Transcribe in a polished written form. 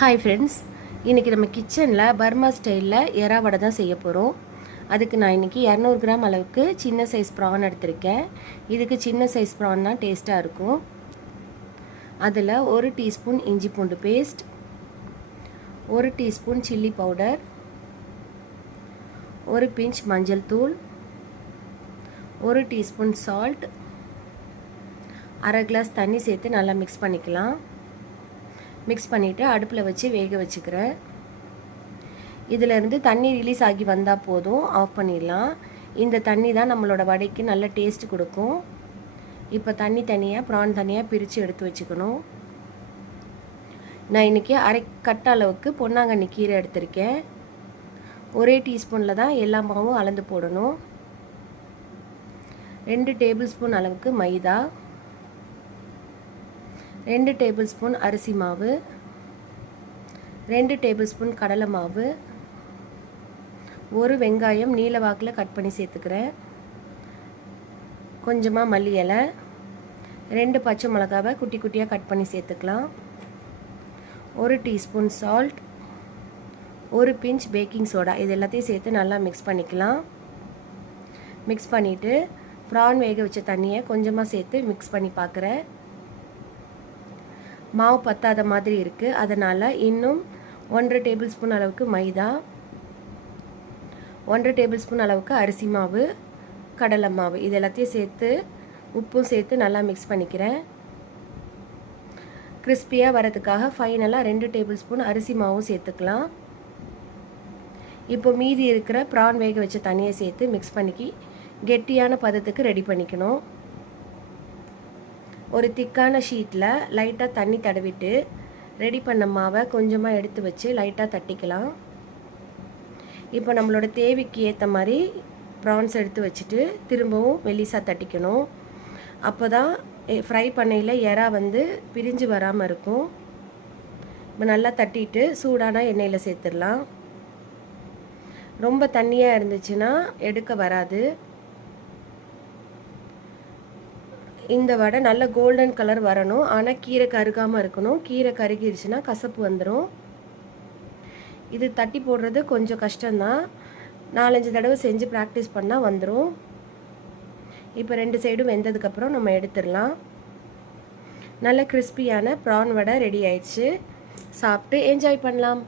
Hi friends, இன்றைக்கி நம்ம கிச்சனில் பர்மா ஸ்டைலில் எறா வடை தான் செய்ய போகிறோம். அதுக்கு நான் இன்றைக்கி 200 கிராம் அளவுக்கு சின்ன சைஸ் ப்ரான் எடுத்திருக்கேன். இதுக்கு சின்ன சைஸ் ப்ரான் தான் டேஸ்ட்டாக இருக்கும். அதில் 1 டீஸ்பூன் இஞ்சி பூண்டு paste, 1 teaspoon chilli powder, 1 pinch மஞ்சள் தூள், 1 டீஸ்பூன் சால்ட், அரை கிளாஸ் தண்ணி சேர்த்து நல்லா மிக்ஸ் பண்ணிக்கலாம். மிக்ஸ் பண்ணிவிட்டு அடுப்பில் வச்சு வேக வச்சுக்கிறேன். இதிலேருந்து தண்ணி ரிலீஸ் ஆகி வந்தால் போதும், ஆஃப் பண்ணிடலாம். இந்த தண்ணி தான் நம்மளோட வடைக்கு நல்ல டேஸ்ட் கொடுக்கும். இப்போ தண்ணி தனியாக ப்ரான் தனியாக பிரித்து எடுத்து வச்சுக்கணும். நான் இன்றைக்கி அரை கட்ட அளவுக்கு பொன்னாங்கண்ணி கீரை எடுத்திருக்கேன். ஒரே டீஸ்பூனில் தான் எல்லா மாவும் அளந்து போடணும். 2 டேபிள் ஸ்பூன் அளவுக்கு மைதா, 2 டேபிள் ஸ்பூன் அரிசி மாவு, 2 டேபிள் ஸ்பூன் கடலை மாவு, 1 வெங்காயம் நீல வாக்கில் கட் பண்ணி சேர்த்துக்கிறேன், கொஞ்சமாக மல்லி இலை, 2 பச்சை மிளகாவை குட்டி குட்டியாக கட் பண்ணி சேர்த்துக்கலாம், 1 teaspoon salt, 1 pinch baking soda. இது எல்லாத்தையும் சேர்த்து நல்லா மிக்ஸ் பண்ணிக்கலாம். மிக்ஸ் பண்ணிவிட்டு ப்ரான் வேக வச்ச தண்ணியை கொஞ்சமாக சேர்த்து மிக்ஸ் பண்ணி பார்க்குறேன். மாவு பத்தாத மாதிரி இருக்குது, அதனால் இன்னும் 1.5 டேபிள் ஸ்பூன் அளவுக்கு மைதா, 1.5 டேபிள் ஸ்பூன் அளவுக்கு அரிசி மாவு, கடலை மாவு இது எல்லாத்தையும் சேர்த்து உப்பும் சேர்த்து நல்லா மிக்ஸ் பண்ணிக்கிறேன். கிறிஸ்பியாக வரதுக்காக ஃபைனலாக 2 டேபிள் ஸ்பூன் அரிசி மாவும் சேர்த்துக்கலாம். இப்போ மீதி இருக்கிற ப்ரான் வேக வச்ச தண்ணியை சேர்த்து மிக்ஸ் பண்ணி கெட்டியான பதத்துக்கு ரெடி பண்ணிக்கணும். ஒரு திக்கான ஷீட்டில் லைட்டாக தண்ணி தடவிட்டு ரெடி பண்ண மாவை கொஞ்சமாக எடுத்து வச்சு லைட்டாக தட்டிக்கலாம். இப்போ நம்மளோட தேவைக்கு ஏற்ற மாதிரி ப்ரான்ஸ் எடுத்து வச்சுட்டு திரும்பவும் மெல்லிசாக தட்டிக்கணும். அப்போ தான் ஃப்ரை பண்ணையில் எறா பிரிஞ்சு வராமல் இருக்கும். இப்போ நல்லா தட்டிட்டு சூடான எண்ணெயில் சேர்த்துடலாம். ரொம்ப தண்ணியாக இருந்துச்சுன்னா எடுக்க வராது. இந்த வடை நல்ல கோல்டன் கலர் வரணும், ஆனால் கீரை கருகாமல் இருக்கணும். கீரை கருகிருச்சுன்னா கசப்பு வந்துடும். இது தட்டி போடுறது கொஞ்சம் கஷ்டம்தான், 4-5 தடவை செஞ்சு ப்ராக்டிஸ் பண்ணால் வந்துடும். இப்போ 2 சைடும் வெந்ததுக்கப்புறம் நம்ம எடுத்துடலாம். நல்ல கிறிஸ்பியான ப்ரான் வடை ரெடி ஆயிடுச்சு. சாப்பிட்டு என்ஜாய் பண்ணலாம்.